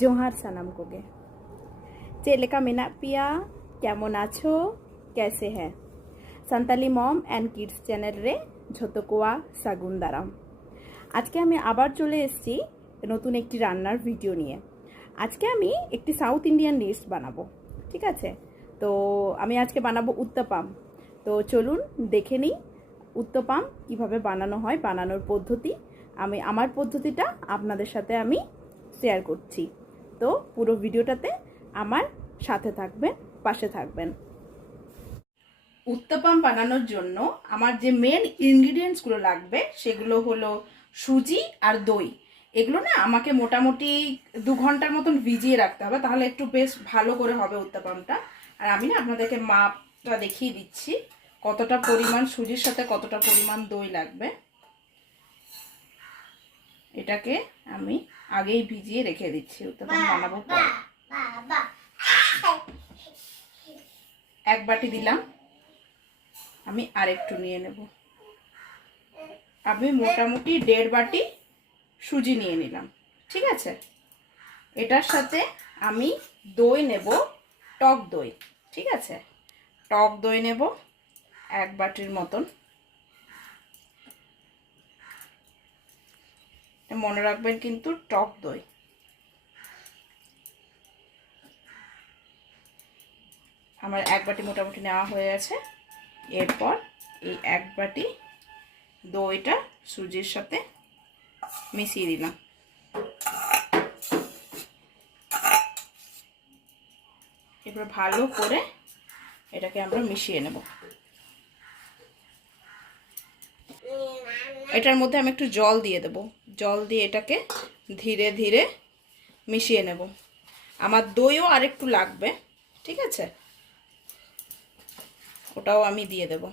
जोहार सनम कोगे चेलेका मेना पिया केमन आछो कैसे है सान्ताली मम एंड किड्स चैनल रे झोतो कोआ सागुन दाराम आज के आमी आबार चले एसेछि नतून एकटी रान्नार भिडियो निये। आज के आमी एकटी साउथ इंडियान डिश बानाबो। ठीक आछे, तो आमी आज के बानाबो उत्तपम। तो चलुन देखे निई उत्तपम किभाबे बानानो हय, बानानोर पद्धति आमी आमार पद्धतिटा आपनादेर साथे आमी शेयर करছি। तो পুরো ভিডিওটাতে আমার সাথে থাকবেন, পাশে থাকবেন। উত্তপম বানানোর জন্য আমার যে মেন ইনগ্রেডিয়েন্টসগুলো লাগবে সেগুলো হলো সুজি আর দই। এগুলো না আমাকে মোটামুটি 2 ঘন্টার মতন ভিজিয়ে রাখতে হবে, তাহলে একটু বেশ ভালো করে হবে উত্তপমটা। আর আমি না আপনাদেরকে মাপটা দেখিয়ে দিচ্ছি কতটা পরিমাণ সুজির সাথে কতটা পরিমাণ দই লাগবে। এটাকে আমি আগেই ভিজিয়ে রেখে দিচ্ছি উত্তপম বানাবো পরে। 1 বাটি দিলাম, আমি আরেকটু নিয়ে নেব। আমি মোটামুটি 1.5 বাটি সুজি নিয়ে নিলাম। ঠিক আছে, এটার সাথে আমি দই নেব, টক দই। ঠিক আছে, টক দই নেব 1 বাটির মতন। মনে রাখবেন কিন্তু টক দই। আমার 1 বাটি মোটামুটি নেওয়া হয়ে গেছে। এরপর এই 1 বাটি দইটা সুজির সাথে মিশিয়ে দিলাম। এবার ভালো করে এটাকে আমরা মিশিয়ে নেব। এটার মধ্যে আমি একটু জল দিয়ে দেব। জল দিয়ে এটাকে ধীরে ধীরে মিশিয়ে নেব। আমার দইও আরেকটু লাগবে। ঠিক আছে, ওটাও আমি দিয়ে দেব।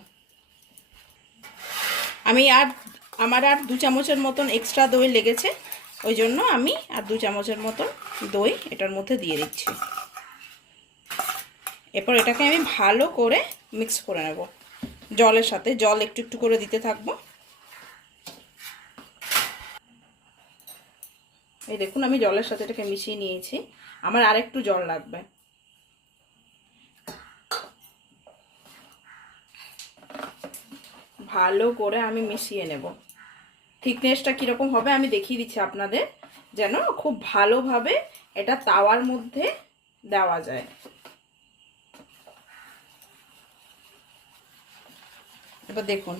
আমার আর 2 চামচের মতন এক্সট্রা দই লেগেছে, ওই জন্য আমি আর 2 চামচের মতন দই এটার মধ্যে দিয়ে দিচ্ছি। এরপর এটাকে আমি ভালো করে মিক্স করে নেব জলের সাথে। জল একটু একটু করে দিতে থাকবো। এই দেখুন আমি জলের সাথে এটাকে মিশিয়ে নিয়েছি। আমার আরেকটু জল লাগবে। ভালো করে আমি মিশিয়ে নেব। থিকনেসটা কীরকম হবে আমি দেখিয়ে দিচ্ছি আপনাদের, যেন খুব ভালোভাবে এটা তাওয়ার মধ্যে দেওয়া যায়। এবার দেখুন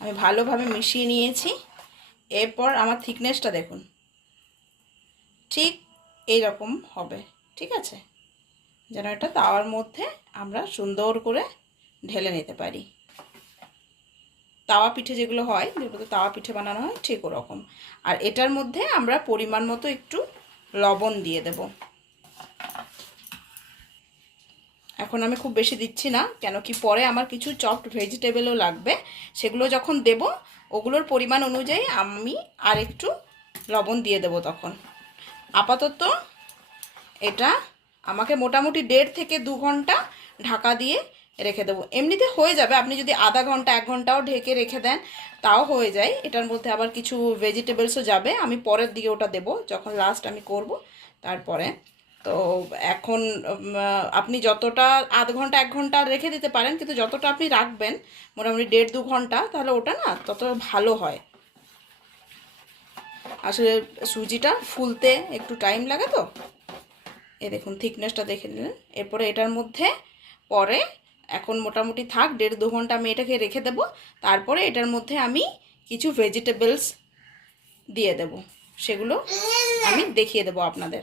আমি ভালোভাবে মিশিয়ে নিয়েছি। এরপর আমার থিকনেসটা দেখুন ঠিক এই রকম হবে। ঠিক আছে, যেন এটা তাওয়ার মধ্যে আমরা সুন্দর করে ঢেলে নিতে পারি। তাওয়া পিঠে যেগুলো হয়, যেগুলো তাওয়া পিঠে বানানো হয় ঠিক ওরকম। আর এটার মধ্যে আমরা পরিমাণ মতো একটু লবণ দিয়ে দেব। এখন আমি খুব বেশি দিচ্ছি না, কেন কি পরে আমার কিছু চপড ভেজিটেবলও লাগবে, সেগুলো যখন দেব ওগুলোর পরিমাণ অনুযায়ী আমি আর একটু লবণ দিয়ে দেব তখন। আপাতত এটা আমাকে মোটামুটি 1.5 থেকে 2 ঘন্টা ঢাকা দিয়ে রেখে দেবো। এমনিতে হয়ে যাবে, আপনি যদি আধা ঘন্টা 1 ঘন্টাও ঢেকে রেখে দেন তাও হয়ে যায়। এটার মধ্যে আবার কিছু ভেজিটেবলসও যাবে, আমি পরের দিকে ওটা দেব যখন লাস্ট আমি করব তারপরে। তো এখন আপনি যতটা আধ ঘন্টা 1 ঘন্টা রেখে দিতে পারেন, কিন্তু যতটা আপনি রাখবেন মোটামুটি 1.5-2 ঘন্টা, তাহলে ওটা না তত ভালো হয়। আসলে সুজিটা ফুলতে একটু টাইম লাগে, তো এই দেখুন থিকনেসটা দেখে নিলেন। এরপরে এটার মধ্যে পরে এখন মোটামুটি থাক 1.5-2 ঘন্টা আমি এটাকে রেখে দেব। তারপরে এটার মধ্যে আমি কিছু ভেজিটেবলস দিয়ে দেব, সেগুলো আমি দেখিয়ে দেব আপনাদের।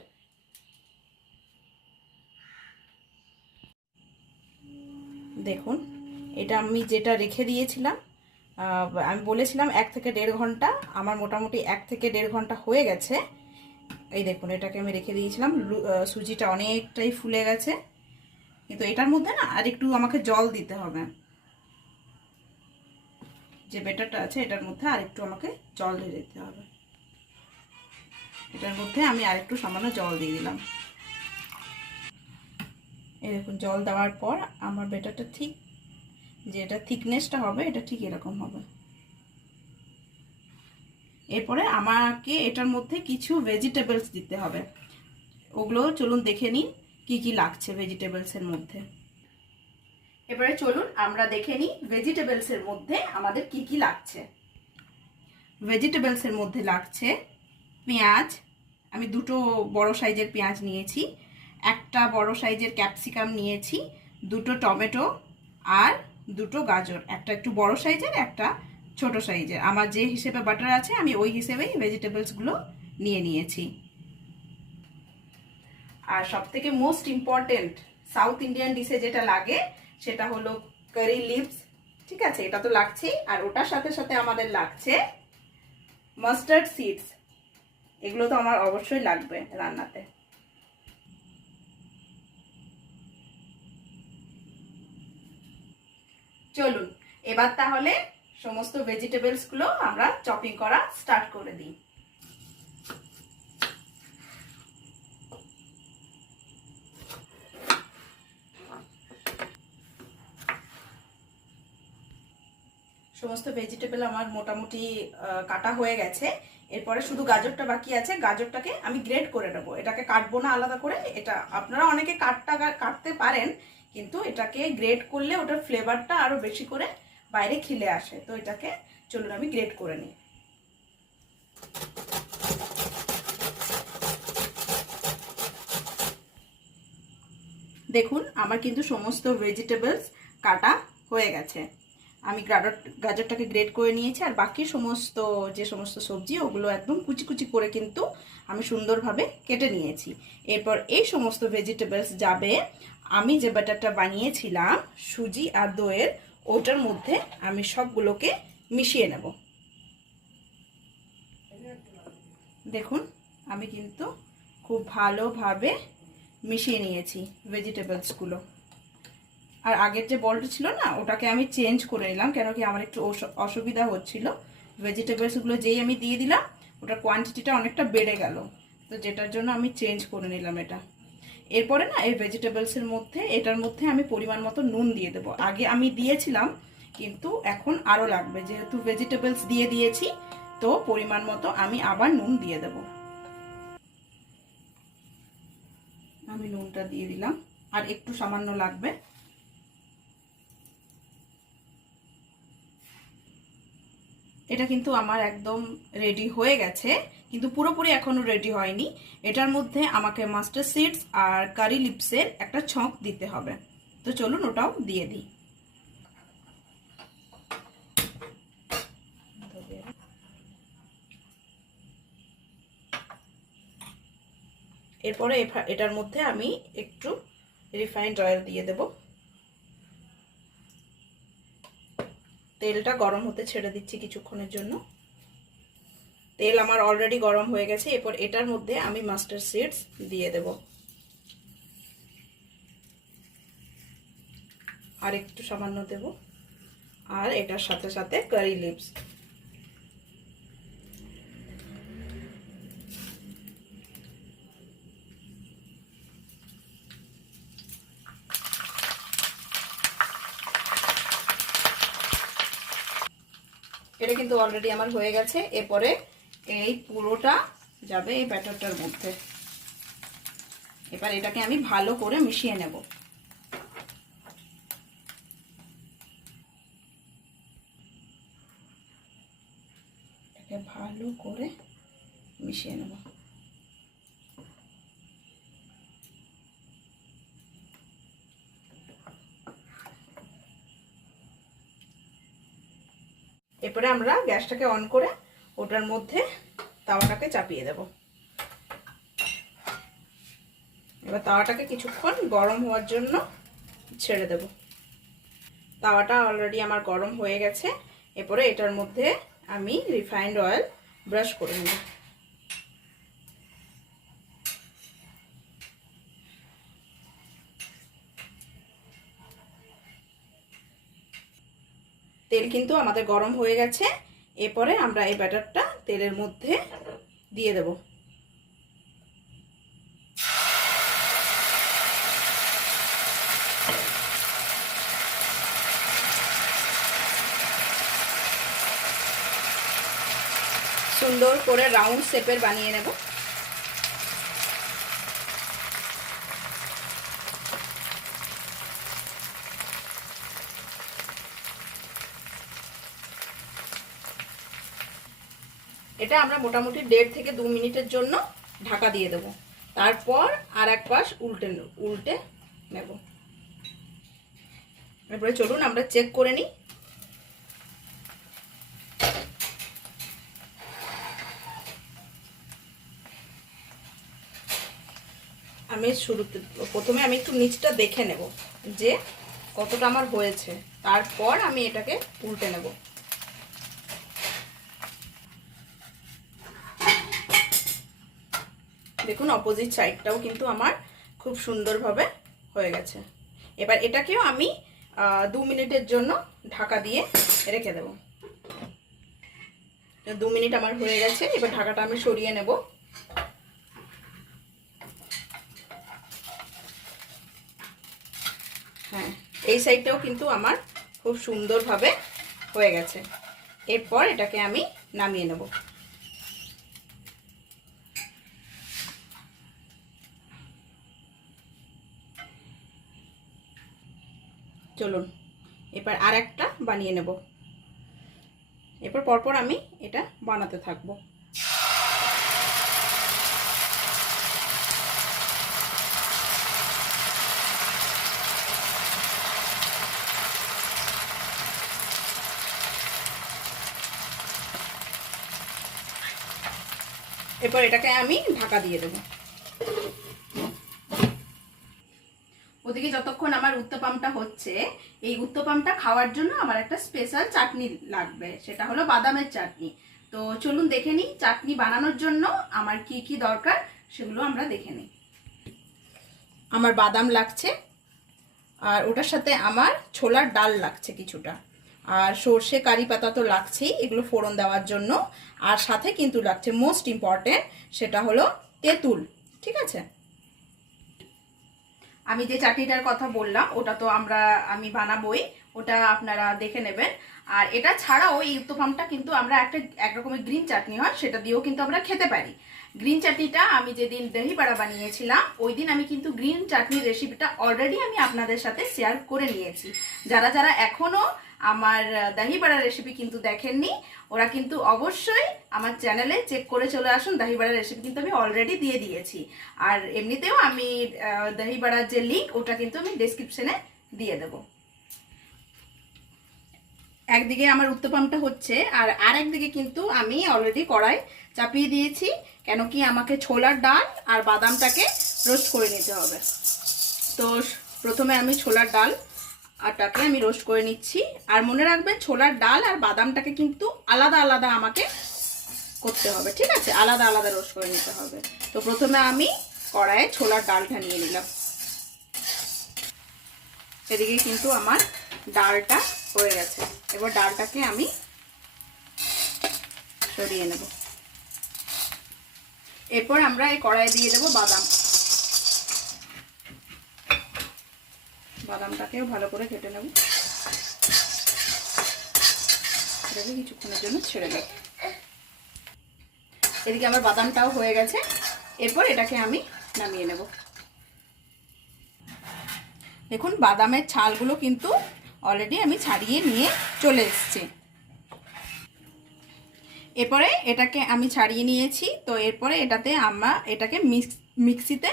দেখুন এটা আমি যেটা রেখে দিয়েছিলাম, আমি বলেছিলাম 1 থেকে 1.5 ঘন্টা, আমার মোটামুটি 1 থেকে 1.5 ঘন্টা হয়ে গেছে। এই দেখুন এটাকে আমি রেখে দিয়েছিলাম। সুজিটা অনেকটাই ফুলে গেছে, কিন্তু এটার মধ্যে না আর একটু আমাকে জল দিতে হবে। যে ব্যাটারটা আছে এটার মধ্যে আর একটু আমাকে জল দিয়ে দিতে হবে। এটার মধ্যে আমি আর একটু সামান্য জল দিয়ে দিলাম। এই দেখুন জল দেওয়ার পর আমার ব্যাটারটা ঠিক যেটা থিকনেসটা হবে এটা ঠিক এরকম হবে। এরপরে আমাকে এটার মধ্যে কিছু ভেজিটেবলস দিতে হবে। ওগুলো চলুন দেখে নিই কি কি লাগছে ভেজিটেবলসের মধ্যে। এবারে চলুন আমরা দেখে নিই ভেজিটেবলসের মধ্যে আমাদের কি কি লাগছে। ভেজিটেবলসের মধ্যে লাগছে পেঁয়াজ, আমি দুটো বড় সাইজের পেঁয়াজ নিয়েছি, একটা বড় সাইজের ক্যাপসিকাম নিয়েছি, দুটো টমেটো আর দুটো গাজর, একটা একটু বড় সাইজের একটা ছোট সাইজের। আমার যে হিসেবে বাটার আছে আমি ওই হিসেবেই ভেজিটেবলসগুলো নিয়ে নিয়েছি। আর সবথেকে মোস্ট ইম্পর্টেন্ট সাউথ ইন্ডিয়ান ডিশে যেটা লাগে সেটা হলো কারি লিভস, ঠিক আছে, এটা তো লাগছেই। আর ওটার সাথে সাথে আমাদের লাগছে মাস্টার্ড সিডস, এগুলো তো আমার অবশ্যই লাগবে রান্নাতে। চলুন এবার তাহলে সমস্ত ভেজিটেবলসগুলো আমরা চপিং করা স্টার্ট করে দিই। সমস্ত ভেজিটেবল আমার মোটামুটি কাটা হয়ে গেছে। এরপরে শুধু গাজরটা বাকি আছে, গাজরটাকে আমি গ্রেট করে নেবো। এটাকে কাটবো না আলাদা করে, এটা আপনারা অনেকে কাটতে পারেন, কিন্তু এটাকে গ্রেট করলে ওটার ফ্লেভারটা আরো বেশি করে বাইরে খিলে আসে। তো এটাকে চলুন আমি গ্রেট করে নিই। দেখুন আমার কিন্তু সমস্ত ভেজিটেবলস কাটা হয়ে গেছে। আমি গাজরটাকে গ্রেট করে নিয়েছি, আর বাকি যে সমস্ত সবজি ওগুলো একদম কুচি কুচি করে কিন্তু আমি সুন্দরভাবে কেটে নিয়েছি। এরপর এই সমস্ত ভেজিটেবলস যাবে আমি যে ব্যাটারটা বানিয়েছিলাম সুজি আর দইয়ের, ওটার মধ্যে আমি সবগুলোকে মিশিয়ে নেব। দেখুন আমি কিন্তু খুব ভালোভাবে মিশিয়ে নিয়েছি ভেজিটেবলসগুলো। আর আগের যে বলটা ছিল না, ওটাকে আমি চেঞ্জ করে নিলাম, কেন কি আমার একটু অসুবিধা হচ্ছিল। ভেজিটেবলসগুলো যেই আমি দিয়ে দিলাম ওটার কোয়ান্টিটিটা অনেকটা বেড়ে গেল, তো যেটার জন্য আমি চেঞ্জ করে নিলাম এটা। এরপরে না এই ভেজিটেবলসের মধ্যে এটার মধ্যে আমি পরিমাণ মতো নুন দিয়ে দেবো। আগে আমি দিয়েছিলাম, কিন্তু এখন আরও লাগবে, যেহেতু ভেজিটেবলস দিয়ে দিয়েছি তো পরিমাণ মতো আমি আবার নুন দিয়ে দেব। আমি নুনটা দিয়ে দিলাম, আর একটু সামান্য লাগবে। এটা কিন্তু আমার একদম রেডি হয়ে গেছে, কিন্তু পুরোপুরি এখনো রেডি হয়নি। এটার মধ্যে আমাকে মাস্টার্ড সিডস আর কারি লিভসের একটা ছক দিতে হবে। তো চলুন ওটাও দিয়ে দিই। এরপরে এটার মধ্যে আমি একটু রিফাইন্ড অয়েল দিয়ে দেব। তেলটা গরম হতে ছেড়ে দিচ্ছি কিছুক্ষণের জন্য। তেল আমার অলরেডি গরম হয়ে গেছে। এরপর এটার মধ্যে আমি মাস্টার্ড সিডস দিয়ে দেব, আর একটু সামান্য দেব, আর এটার সাথে সাথে কারি লিভস। এটা কিন্তু অলরেডি আমার হয়ে গেছে। এরপরে এই পুরোটা যাবে এই ব্যাটারটার মধ্যে। এবার এটাকে আমি ভালো করে মিশিয়ে নেব। এটাকে ভালো করে মিশিয়ে নেব। এরপরে আমরা গ্যাসটাকে অন করে ওটার মধ্যে তাওয়াটাকে চাপিয়ে দেব। এবার তাওয়াটাকে কিছুক্ষণ গরম হওয়ার জন্য ছেড়ে দেব। তাওয়াটা অলরেডি আমার গরম হয়ে গেছে। এরপরে এটার মধ্যে আমি রিফাইন্ড অয়েল ব্রাশ করে নেব। তেল কিন্তু আমাদের গরম হয়ে গেছে। এরপরে আমরা এই ব্যাটারটা তেলের মধ্যে দিয়ে দেব। সুন্দর করে রাউন্ড শেপের বানিয়ে নেব। এটা আমরা মোটামুটি 1.5 থেকে 2 মিনিটের জন্য ঢাকা দিয়ে দেব। তারপর আর এক পাশ উল্টে নেব। এরপরে চলুন আমরা চেক করে নিই। প্রথমে আমি একটু নিচটা দেখে নেব যে কতটা আমার হয়েছে, তারপর আমি এটাকে উল্টে নেব। দেখুন অপোজিট সাইডটাও কিন্তু আমার খুব সুন্দরভাবে হয়ে গেছে। এবার এটাকেও আমি 2 মিনিটের জন্য ঢাকা দিয়ে রেখে দেব। 2 মিনিট আমার হয়ে গেছে। এবার ঢাকাটা আমি সরিয়ে নেব। হ্যাঁ, এই সাইডটাও কিন্তু আমার খুব সুন্দরভাবে হয়ে গেছে। এরপর এটাকে আমি নামিয়ে নেব। চলুন এবার আর একটা বানিয়ে নেব। এরপর পরপর আমি এটা বানাতে থাকবো। এরপর এটাকে আমি ঢাকা দিয়ে দেবো। ওদিকে যতক্ষণ আমার উত্তপমটা হচ্ছে, এই উত্তপমটা খাওয়ার জন্য আমার একটা স্পেশাল চাটনি লাগবে, সেটা হলো বাদামের চাটনি। তো চলুন দেখে নিই চাটনি বানানোর জন্য আমার কি কি দরকার সেগুলো আমরা দেখে নিই। আমার বাদাম লাগছে, আর ওটার সাথে আমার ছোলার ডাল লাগছে কিছুটা, আর সর্ষে কারি পাতা তো লাগছেই এগুলো ফোড়ন দেওয়ার জন্য, আর সাথে কিন্তু লাগছে মোস্ট ইম্পর্টেন্ট, সেটা হলো তেঁতুল। ঠিক আছে, আমি যে চাটনিটার কথা বললাম ওটা তো আমি বানাবোই, ওটা আপনারা দেখে নেবেন। আর এটা ছাড়াও এই উত্তপমটা কিন্তু আমরা এক রকমের গ্রিন চাটনি হয়, সেটা দিয়েও কিন্তু আমরা খেতে পারি। গ্রিন চাটনিটা আমি যেদিন দহি বাড়া বানিয়েছিলাম ওই দিন আমি কিন্তু গ্রিন চাটনির রেসিপিটা অলরেডি আমি আপনাদের সাথে শেয়ার করে নিয়েছি। যারা যারা এখনো আমার দহি বাড়ার রেসিপি কিন্তু দেখেননি, ওরা কিন্তু অবশ্যই আমার চ্যানেলে চেক করে চলে আসুন। দহি বাড়ার রেসিপি কিন্তু আমি অলরেডি দিয়ে দিয়েছি, আর এমনিতেও আমি দহি বাড়ার যে লিঙ্ক ওটা কিন্তু আমি ডেসক্রিপশনে দিয়ে দেব। একদিকে আমার উত্তপমটা হচ্ছে, আর আরেকদিকে কিন্তু আমি অলরেডি কড়াই চাপিয়ে দিয়েছি, কেন কি আমাকে ছোলার ডাল আর বাদামটাকে রোস্ট করে নিতে হবে। তো প্রথমে আমি ছোলার ডাল আটাকে আমি রোস্ট করে নিচ্ছি। আর মনে রাখবেন ছোলার ডাল আর বাদামটাকে কিন্তু আলাদা আলাদা আমাকে করতে হবে। ঠিক আছে, আলাদা আলাদা রোস্ট করে নিতে হবে। তো প্রথমে আমি কড়াইয়ে ছোলার ডালটা নিয়ে নিলাম। এদিকে কিন্তু আমার ডালটা হয়ে গেছে। এবার ডালটাকে আমি সরিয়ে নেব। এরপর আমরা এই কড়াইয়ে দিয়ে দেবো বাদামটাকেও ভালো করে কেটে নেব। এটাকে কিছুক্ষণের জন্য ছেড়ে দেব। এদিকে আমার বাদামটাও হয়ে গেছে। এরপর এটাকে আমি নামিয়ে নেব। দেখুন বাদামের ছালগুলো কিন্তু অলরেডি আমি ছাড়িয়ে নিয়ে চলে এসেছি। এরপরে এটাকে আমি ছাড়িয়ে নিয়েছি। তো এরপরে এটাকে মিক্সিতে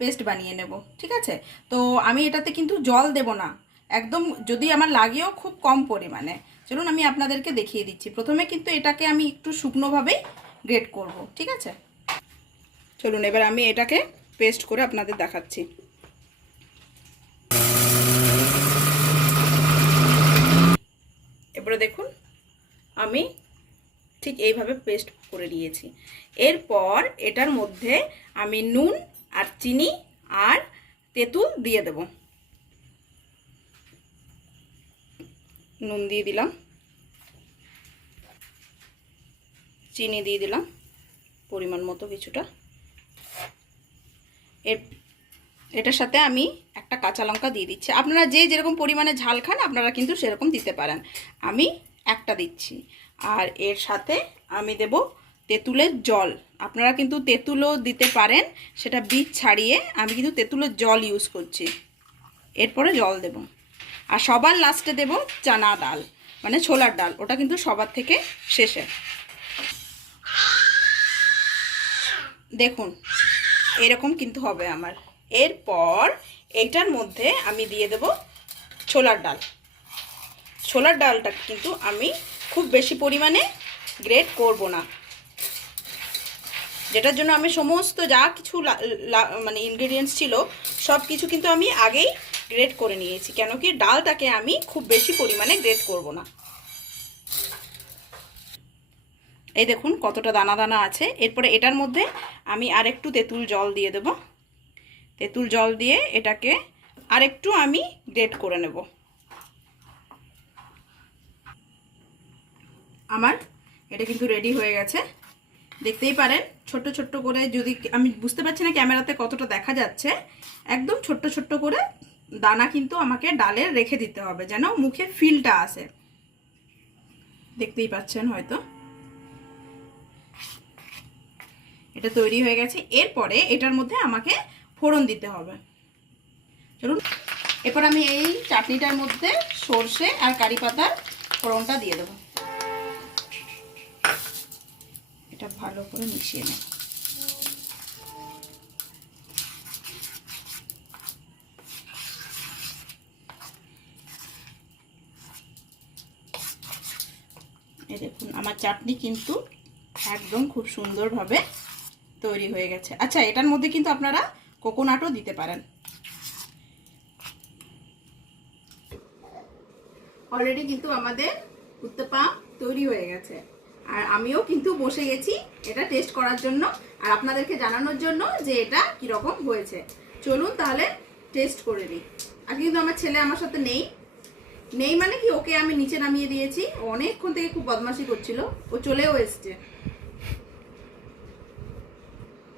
পেস্ট বানিয়ে নেব। ঠিক আছে, তো আমি এটাতে কিন্তু জল দেব না, একদম যদি আমার লাগেও খুব কম পরিমাণে। চলুন আমি আপনাদেরকে দেখিয়ে দিচ্ছি। প্রথমে কিন্তু এটাকে আমি একটু শুকনোভাবেই গ্রেট করব। ঠিক আছে, চলুন এবার আমি এটাকে পেস্ট করে আপনাদের দেখাচ্ছি। এবারে দেখুন আমি ঠিক এইভাবে পেস্ট করে নিয়েছি। এরপর এটার মধ্যে আমি নুন আর চিনি আর তেঁতুল দিয়ে দেব। নুন দিয়ে দিলাম, চিনি দিয়ে দিলাম পরিমাণ মতো কিছুটা। এটার সাথে আমি একটা কাঁচা লঙ্কা দিয়ে দিচ্ছি। আপনারা যেরকম পরিমাণে ঝাল খান আপনারা কিন্তু সেরকম দিতে পারেন। আমি একটা দিচ্ছি। আর এর সাথে আমি দেব তেঁতুলের জল। আপনারা কিন্তু তেঁতুলও দিতে পারেন, সেটা বীজ ছাড়িয়ে। আমি কিন্তু তেঁতুলের জল ইউজ করছি। এরপরে জল দেব, আর সবার লাস্টে দেব চানা ডাল, মানে ছোলার ডাল। ওটা কিন্তু সবার থেকে শেষে। দেখুন এরকম কিন্তু হবে আমার। এরপর এইটার মধ্যে আমি দিয়ে দেব ছোলার ডাল। ছোলার ডালটা কিন্তু আমি খুব বেশি পরিমাণে গ্রেট করব না, যেটার জন্য আমি সমস্ত যা কিছু মানে ইনগ্রেডিয়েন্টস ছিল সব কিছু কিন্তু আমি আগেই গ্রেট করে নিয়েছি, কেন কি ডালটাকে আমি খুব বেশি পরিমাণে গ্রেট করব না। এই দেখুন কতটা দানা দানা আছে। এরপরে এটার মধ্যে আমি আরেকটু তেঁতুল জল দিয়ে দেব। তেঁতুল জল দিয়ে এটাকে আরেকটু আমি গ্রেট করে নেব। আমার এটা কিন্তু রেডি হয়ে গেছে, দেখতেই পারেন ছোট্ট ছোট্ট করে, যদি আমি বুঝতে পারছি না ক্যামেরাতে কতটা দেখা যাচ্ছে, একদম ছোট্ট ছোট্ট করে দানা কিন্তু আমাকে ডালের রেখে দিতে হবে যেন মুখে ফিলটা আসে। দেখতেই পাচ্ছেন হয়তো এটা তৈরি হয়ে গেছে। এরপরে এটার মধ্যে আমাকে ফোড়ন দিতে হবে। চলুন এরপর আমি এই চাটনিটার মধ্যে সর্ষে আর কারি পাতার ফোড়নটা দিয়ে দেবো। এটা ভালো করে মিশিয়ে নেব। এই দেখুন আমার চাটনি কিন্তু একদম খুব সুন্দরভাবে তৈরি হয়ে গেছে। আচ্ছা এটার মধ্যে কিন্তু আপনারা কোকোনাটও দিতে পারেন। অলরেডি কিন্তু আমাদের উত্তাপাম তৈরি হয়ে গেছে, আর আমিও কিন্তু বসে গেছি এটা টেস্ট করার জন্য আর আপনাদেরকে জানানোর জন্য যে এটা কীরকম হয়েছে। চলুন তাহলে টেস্ট করে নিই। আর কিন্তু আমার ছেলে আমার সাথে নেই, নেই মানে কি ওকে আমি নিচে নামিয়ে দিয়েছি, অনেকক্ষণ থেকে খুব বদমাশি করছিল, ও চলেও এসছে।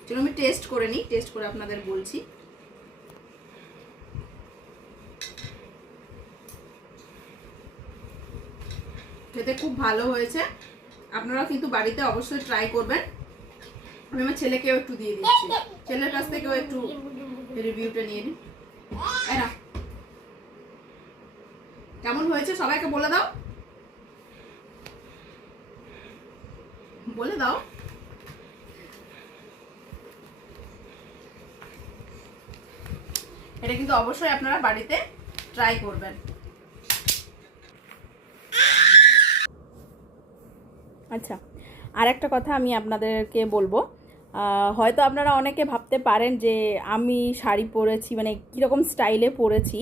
চলো আমি টেস্ট করে নিই, টেস্ট করে আপনাদের বলছি। খেতে খুব ভালো হয়েছে, আপনারা কিন্তু বাড়িতে অবশ্যই ট্রাই করবেন। আমি আমার ছেলেকেও একটু দিয়ে দিচ্ছি, ছেলের কাছ থেকেও একটু রিভিউটা নিয়ে নিই। না কেমন হয়েছে সবাইকে বলে দাও, বলে দাও। এটা কিন্তু অবশ্যই আপনারা বাড়িতে ট্রাই করবেন। আচ্ছা আর একটা কথা আমি আপনাদেরকে বলবো, হয়তো আপনারা অনেকে ভাবতে পারেন যে আমি শাড়ি পরেছি মানে কীরকম স্টাইলে পরেছি,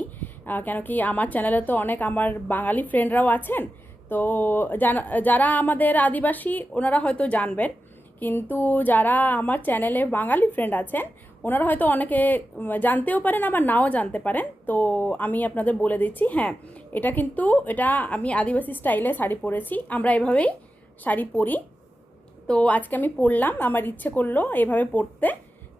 কেন কি আমার চ্যানেলে তো অনেক আমার বাঙালি ফ্রেন্ডরাও আছেন, তো যারা আমাদের আদিবাসী ওনারা হয়তো জানবেন, কিন্তু যারা আমার চ্যানেলে বাঙালি ফ্রেন্ড আছেন ওনারা হয়তো অনেকে জানতেও পারেন আবার নাও জানতে পারেন। তো আমি আপনাদের বলে দিচ্ছি, হ্যাঁ এটা আমি আদিবাসী স্টাইলে শাড়ি পরেছি, আমরা এভাবেই শাড়ি পরি। তো আজকে আমি পরলাম, আমার ইচ্ছে করলো এভাবে পরতে,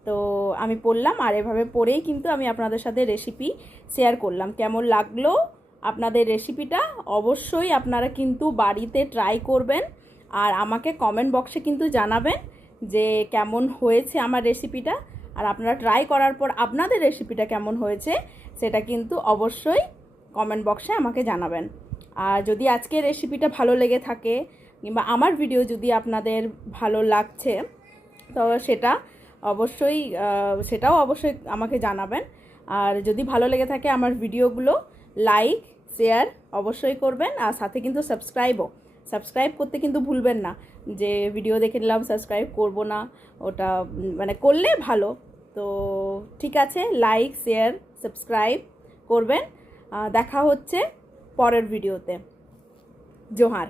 তো আমি পরলাম আর এভাবে পরেই কিন্তু আমি আপনাদের সাথে রেসিপি শেয়ার করলাম। কেমন লাগলো আপনাদের রেসিপিটা অবশ্যই আপনারা কিন্তু বাড়িতে ট্রাই করবেন আর আমাকে কমেন্ট বক্সে কিন্তু জানাবেন যে কেমন হয়েছে আমার রেসিপিটা, আর আপনারা ট্রাই করার পর আপনাদের রেসিপিটা কেমন হয়েছে সেটা কিন্তু অবশ্যই কমেন্ট বক্সে আমাকে জানাবেন। আর যদি আজকের রেসিপিটা ভালো লেগে থাকে কিংবা আমার ভিডিও যদি আপনাদের ভালো লাগছে তো সেটাও অবশ্যই আমাকে জানাবেন। আর যদি ভালো লেগে থাকে আমার ভিডিওগুলো লাইক শেয়ার অবশ্যই করবেন, আর সাথে কিন্তু সাবস্ক্রাইব করতে কিন্তু ভুলবেন না, যে ভিডিও দেখে নিলাম সাবস্ক্রাইব করব না, ওটা মানে করলে ভালো। তো ঠিক আছে, লাইক শেয়ার সাবস্ক্রাইব করবেন। দেখা হচ্ছে পরের ভিডিওতে। জোহার।